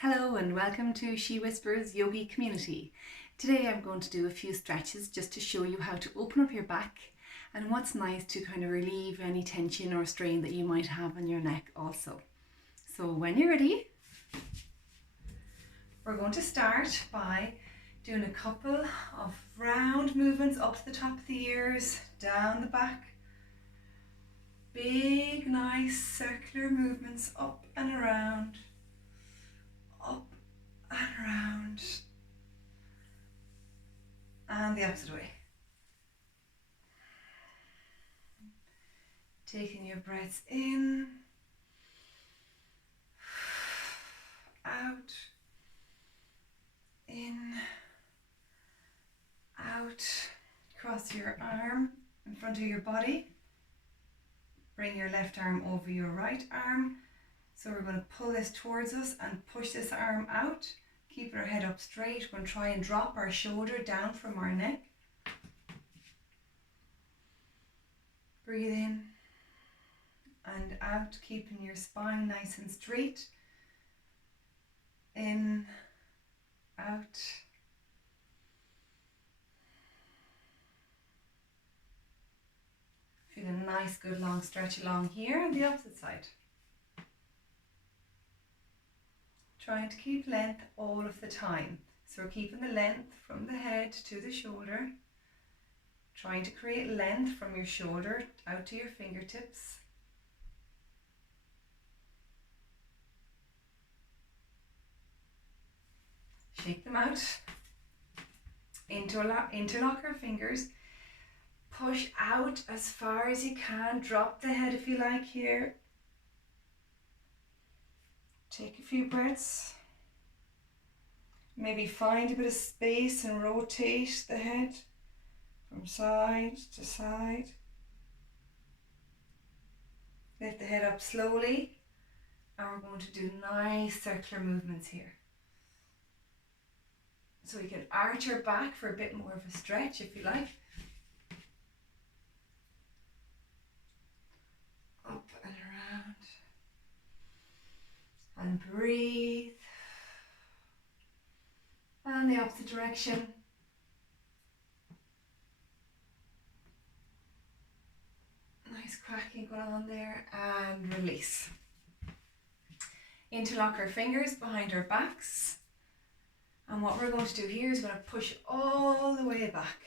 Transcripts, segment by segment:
Hello and welcome to She Whispers Yogi Community. Today I'm going to do a few stretches just to show you how to open up your back and what's nice to kind of relieve any tension or strain that you might have on your neck also. So when you're ready, we're going to start by doing a couple of round movements up to the top of the ears, down the back. Big, nice circular movements up and around. Up and around, and the opposite way. Taking your breaths in, out, in, out. Cross your arm in front of your body. Bring your left arm over your right arm. So we're going to pull this towards us and push this arm out. Keep our head up straight. We're going to try and drop our shoulder down from our neck. Breathe in and out, keeping your spine nice and straight. In, out. Feel a nice, good long stretch along here on the opposite side. Trying to keep length all of the time. So we're keeping the length from the head to the shoulder. Trying to create length from your shoulder out to your fingertips. Shake them out. Interlock your fingers. Push out as far as you can. Drop the head if you like here. Take a few breaths. Maybe find a bit of space and rotate the head from side to side. Lift the head up slowly, and we're going to do nice circular movements here. So you can arch your back for a bit more of a stretch if you like. Up and around. And breathe. And the opposite direction. Nice cracking going on there, and release. Interlock our fingers behind our backs. And what we're going to do here is we're going to push all the way back.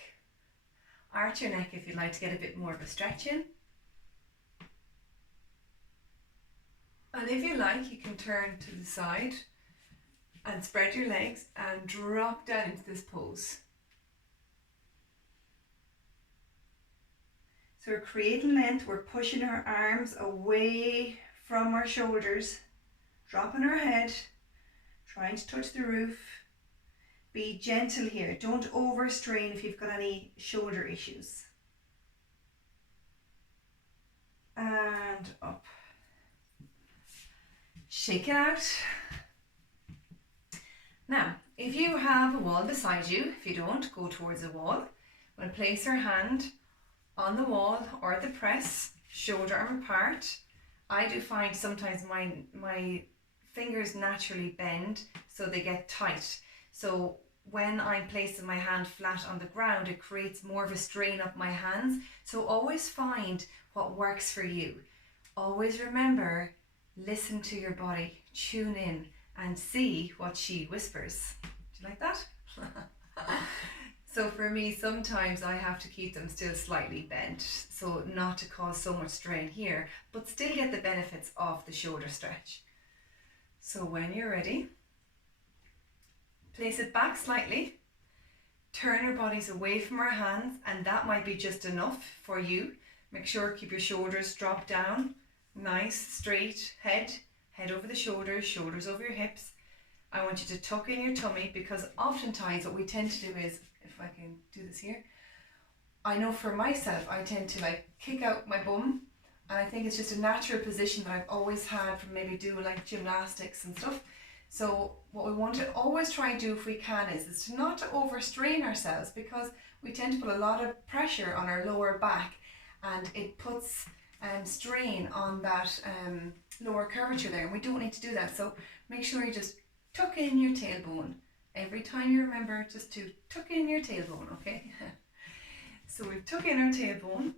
Arch your neck if you'd like to get a bit more of a stretch in. And if you like, you can turn to the side and spread your legs and drop down into this pose. So we're creating length, we're pushing our arms away from our shoulders, dropping our head, trying to touch the roof. Be gentle here, don't overstrain if you've got any shoulder issues. And up. Shake it out. Now, if you have a wall beside you, if you don't, go towards the wall. We're going to place our hand on the wall or the press, shoulder arm apart. I do find sometimes my fingers naturally bend, so they get tight. So when I'm placing my hand flat on the ground, it creates more of a strain up my hands. So always find what works for you. Always remember, listen to your body, tune in and see what she whispers. Do you like that? So for me, sometimes I have to keep them still slightly bent, so not to cause so much strain here, but still get the benefits of the shoulder stretch. So when you're ready, place it back slightly, turn our bodies away from our hands, and that might be just enough for you. Make sure keep your shoulders drop down, nice straight head over the shoulders, shoulders over your hips. I want you to tuck in your tummy, because oftentimes what we tend to do is, if I can do this here, I know for myself I tend to like kick out my bum, and I think it's just a natural position that I've always had from maybe doing like gymnastics and stuff. So what we want to always try and do if we can is to not to overstrain ourselves, because we tend to put a lot of pressure on our lower back, and it puts strain on that lower curvature there, and we don't need to do that. So make sure you just tuck in your tailbone. Every time you remember just to tuck in your tailbone, okay? So we've tuck in our tailbone,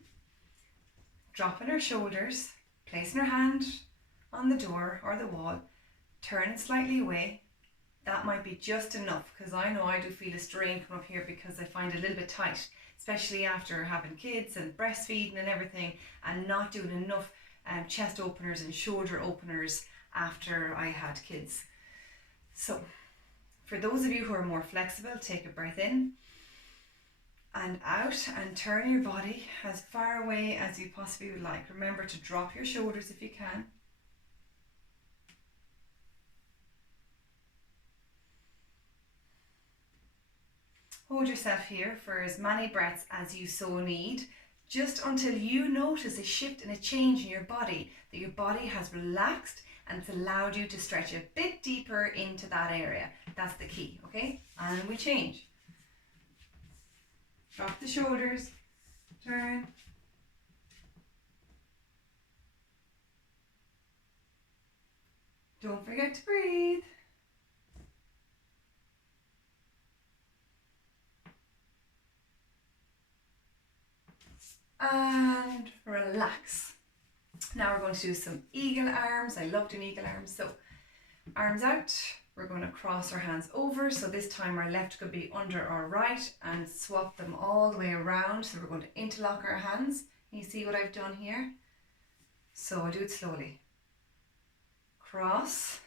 dropping our shoulders, placing our hand on the door or the wall, turn it slightly away. That might be just enough, because I know I do feel a strain come up here because I find it a little bit tight, especially after having kids and breastfeeding and everything, and not doing enough chest openers and shoulder openers after I had kids. So for those of you who are more flexible, take a breath in and out and turn your body as far away as you possibly would like. Remember to drop your shoulders if you can. Hold yourself here for as many breaths as you so need, just until you notice a shift and a change in your body, that your body has relaxed and it's allowed you to stretch a bit deeper into that area. That's the key, okay? And we change. Drop the shoulders, turn. Don't forget to breathe. And relax. Now we're going to do some eagle arms. I love doing eagle arms. So arms out. We're going to cross our hands over. So this time our left could be under our right and swap them all the way around. So we're going to interlock our hands. Can you see what I've done here? So I'll do it slowly. Cross.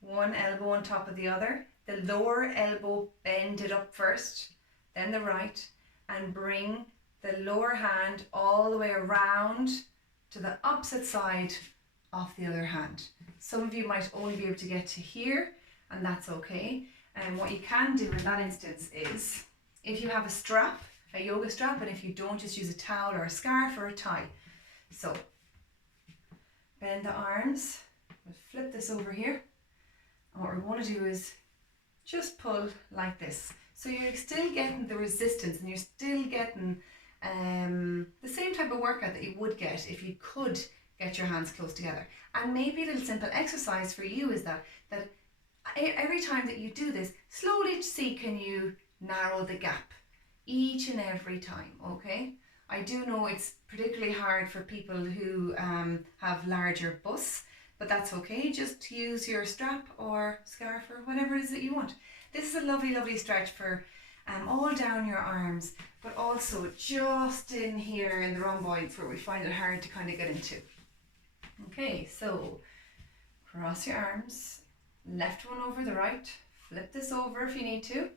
One elbow on top of the other. The lower elbow bend it up first, then the right, and bring the lower hand all the way around to the opposite side of the other hand. Some of you might only be able to get to here, and that's okay. And what you can do in that instance is, if you have a strap, a yoga strap, and if you don't, just use a towel or a scarf or a tie. So bend the arms, we'll flip this over here, and what we're going to do is just pull like this. So you're still getting the resistance and you're still getting the same type of workout that you would get if you could get your hands close together. And maybe a little simple exercise for you is that every time that you do this, slowly see, can you narrow the gap each and every time, okay? I do know it's particularly hard for people who have larger busts, but that's okay. Just use your strap or scarf or whatever it is that you want. This is a lovely, lovely stretch for all down your arms, but also just in here in the rhomboids where we find it hard to kind of get into. Okay, so cross your arms, left one over the right, flip this over if you need to,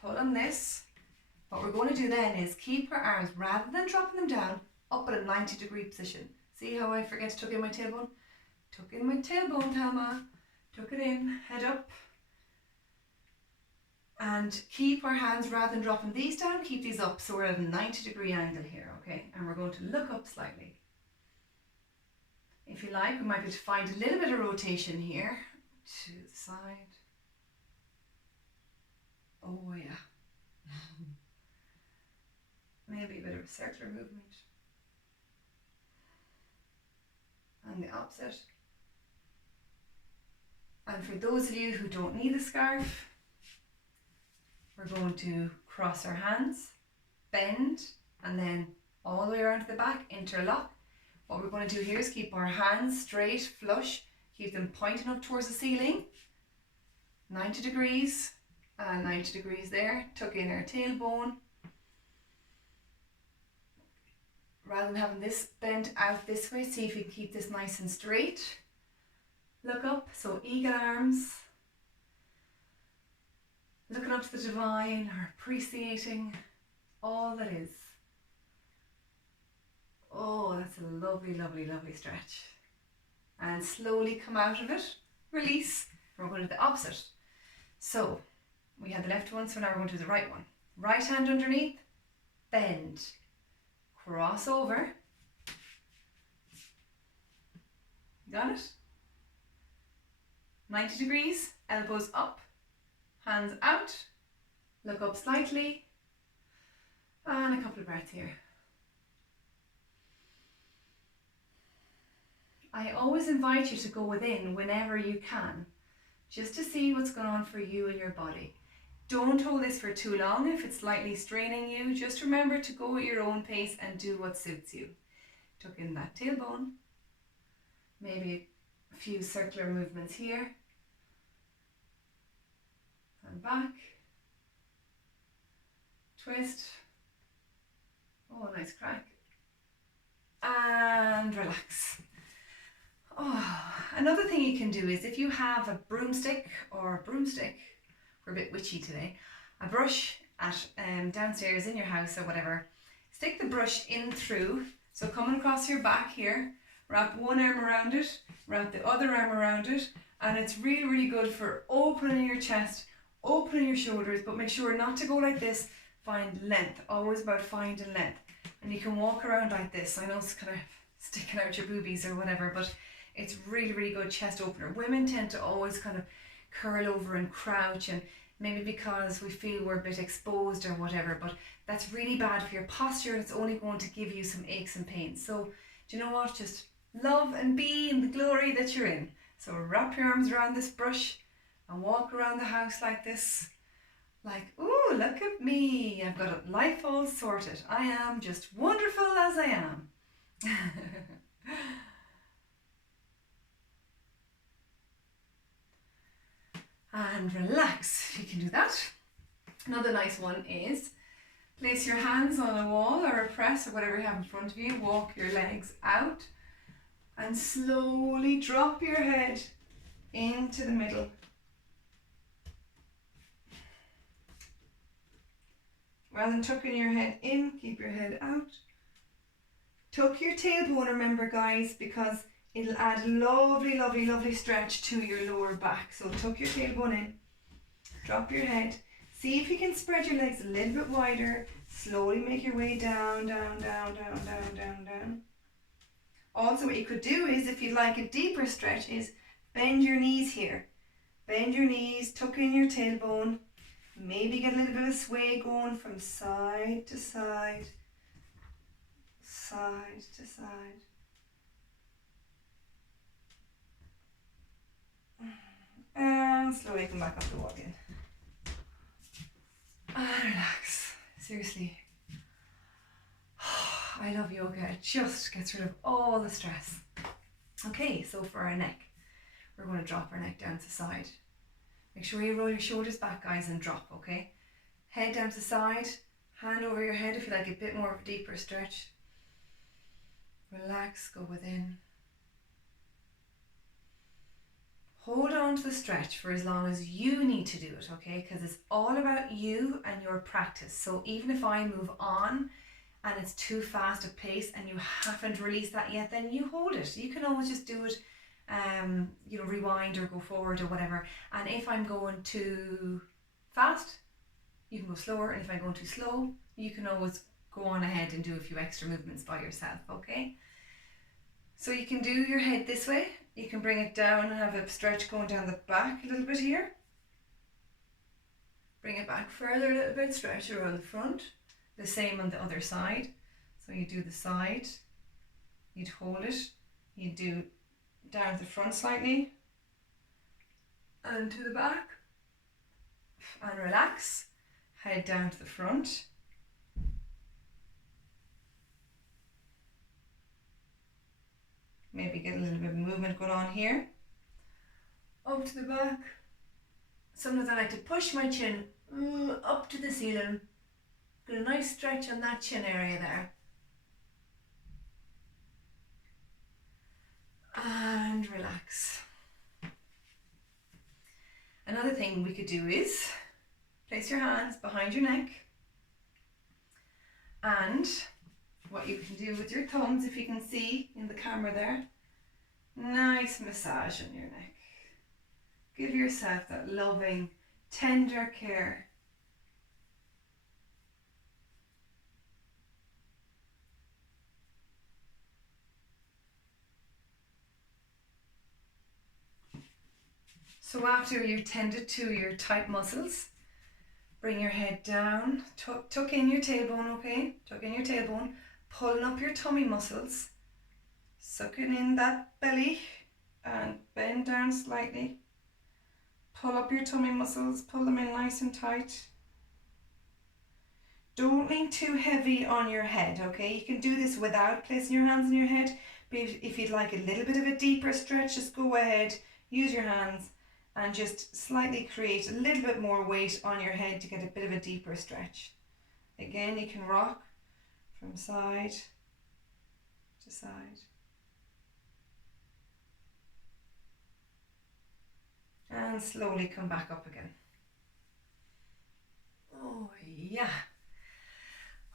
pull on this. What we're going to do then is keep our arms, rather than dropping them down, up at a 90-degree position. See how I forget to tuck in my tailbone? Tuck in my tailbone, Thelma. Tuck it in, head up. And keep our hands, rather than dropping these down, keep these up. So we're at a 90-degree angle here, okay? And we're going to look up slightly. If you like, we might be able to find a little bit of rotation here to the side. Oh yeah. Maybe a bit of a circular movement. And the opposite. And for those of you who don't need a scarf, we're going to cross our hands, bend, and then all the way around to the back, interlock. What we're going to do here is keep our hands straight, flush, keep them pointing up towards the ceiling. 90 degrees, and 90 degrees there. Tuck in our tailbone. Rather than having this bent out this way, see if you can keep this nice and straight. Look up, so eagle arms. Looking up to the divine or appreciating all that is. Oh, that's a lovely, lovely, lovely stretch. And slowly come out of it, release. We're going to the opposite. So we had the left one, so now we're going to do the right one. Right hand underneath, bend, cross over. Got it? 90 degrees, elbows up, hands out, look up slightly, and a couple of breaths here. I always invite you to go within whenever you can. just to see what's going on for you and your body. Don't hold this for too long if it's slightly straining you. Just remember to go at your own pace and do what suits you. Tuck in that tailbone. Maybe a few circular movements here. And back. Twist. Oh, nice crack. And relax. Oh, another thing you can do is if you have a broomstick, we're a bit witchy today, a brush at downstairs in your house or whatever, stick the brush in through, so coming across your back here, wrap one arm around it, wrap the other arm around it, and it's really, really good for opening your chest, opening your shoulders, but make sure not to go like this. Find length, always about finding length. And you can walk around like this. I know it's kind of sticking out your boobies or whatever, but it's really, really good chest opener. Women tend to always kind of curl over and crouch, and maybe because we feel we're a bit exposed or whatever, but that's really bad for your posture, and it's only going to give you some aches and pains. So do you know what? Just love and be in the glory that you're in. So wrap your arms around this brush and walk around the house like this. Like, ooh, look at me. I've got life all sorted. I am just wonderful as I am. And relax. You can do that. Another nice one is place your hands on a wall or a press or whatever you have in front of you. Walk your legs out and slowly drop your head into the middle. Rather than tucking your head in, keep your head out. Tuck your tailbone, remember guys, because it'll add lovely, lovely, lovely stretch to your lower back. So tuck your tailbone in, drop your head. See if you can spread your legs a little bit wider. Slowly make your way down, down, down, down, down, down, down. Also what you could do is, if you'd like a deeper stretch, is bend your knees here. Bend your knees, tuck in your tailbone. Maybe get a little bit of sway going from side to side, side to side. And slowly come back up to walk in. And relax. Seriously. I love yoga. It just gets rid of all the stress. Okay, so for our neck, we're going to drop our neck down to the side. Make sure you roll your shoulders back, guys, and drop, okay? Head down to the side, hand over your head if you like a bit more of a deeper stretch. Relax, go within. Hold on to the stretch for as long as you need to do it, okay? Because it's all about you and your practice. So even if I move on and it's too fast a pace and you haven't released that yet, then you hold it. You can always just do it, you know, rewind or go forward or whatever. And if I'm going too fast, you can go slower. And if I'm going too slow, you can always go on ahead and do a few extra movements by yourself, okay? So you can do your head this way. You can bring it down and have a stretch going down the back a little bit here. Bring it back further a little bit, stretch around the front. The same on the other side. So you do the side, you'd hold it, you do down the front slightly, and to the back, and relax, head down to the front. Maybe get a little bit of movement going on here, up to the back. Sometimes I like to push my chin up to the ceiling. Get a nice stretch on that chin area there. And relax. Another thing we could do is place your hands behind your neck, and what you can do with your thumbs, if you can see in the camera there, nice massage on your neck. Give yourself that loving, tender care. So after you've tended to your tight muscles, bring your head down, tuck in your tailbone, okay? Tuck in your tailbone, pulling up your tummy muscles, sucking in that belly, and bend down slightly. pull up your tummy muscles, pull them in nice and tight. Don't lean too heavy on your head, okay? You can do this without placing your hands on your head, but if you'd like a little bit of a deeper stretch, just go ahead, use your hands and just slightly create a little bit more weight on your head to get a bit of a deeper stretch. Again, you can rock from side to side. And slowly come back up again. Oh yeah.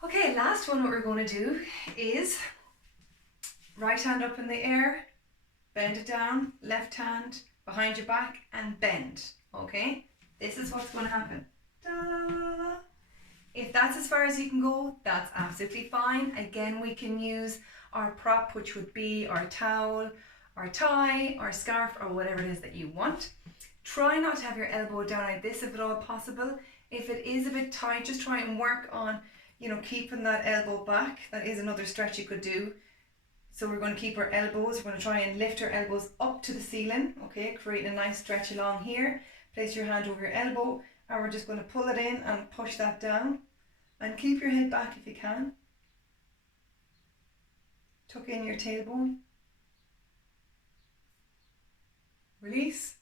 Okay, last one what we're going to do is right hand up in the air, bend it down, left hand behind your back and bend, okay? This is what's going to happen. Da. If that's as far as you can go, that's absolutely fine. Again, we can use our prop, which would be our towel, our tie, our scarf, or whatever it is that you want. Try not to have your elbow down like this if at all possible. If it is a bit tight, just try and work on, keeping that elbow back. That is another stretch you could do. So we're going to keep our elbows, we're going to try and lift our elbows up to the ceiling, okay, creating a nice stretch along here. Place your hand over your elbow and we're just going to pull it in and push that down. And keep your head back if you can. Tuck in your tailbone. Release.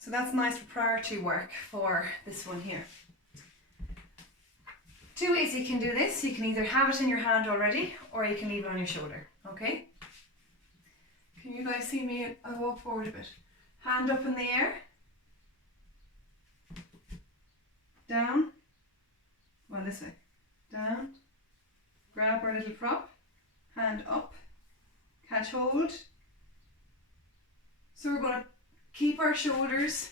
So that's nice preparatory work for this one here. Two ways you can do this. You can either have it in your hand already or you can leave it on your shoulder, okay? Can you guys see me? I'll walk forward a bit. Hand up in the air. Down. Well, this way. Down. Grab our little prop. Hand up. Catch hold. So we're going to keep our shoulders,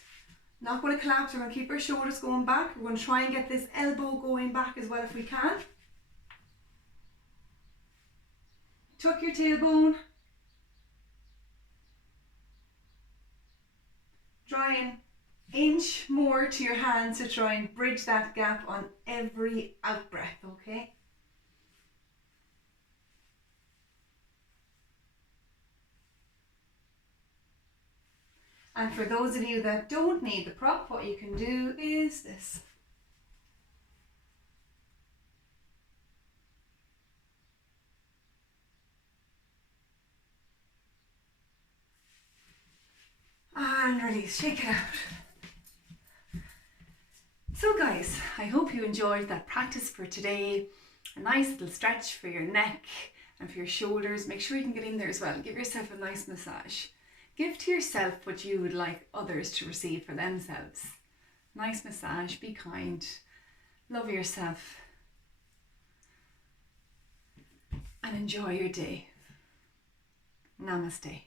not going to collapse, we're going to keep our shoulders going back. We're going to try and get this elbow going back as well if we can. Tuck your tailbone. Try and inch more to your hands to try and bridge that gap on every out breath, okay? And for those of you that don't need the prop, what you can do is this. And release, shake it out. So guys, I hope you enjoyed that practice for today. A nice little stretch for your neck and for your shoulders. Make sure you can get in there as well. Give yourself a nice massage. Give to yourself what you would like others to receive for themselves. Nice massage, be kind, love yourself, and enjoy your day. Namaste.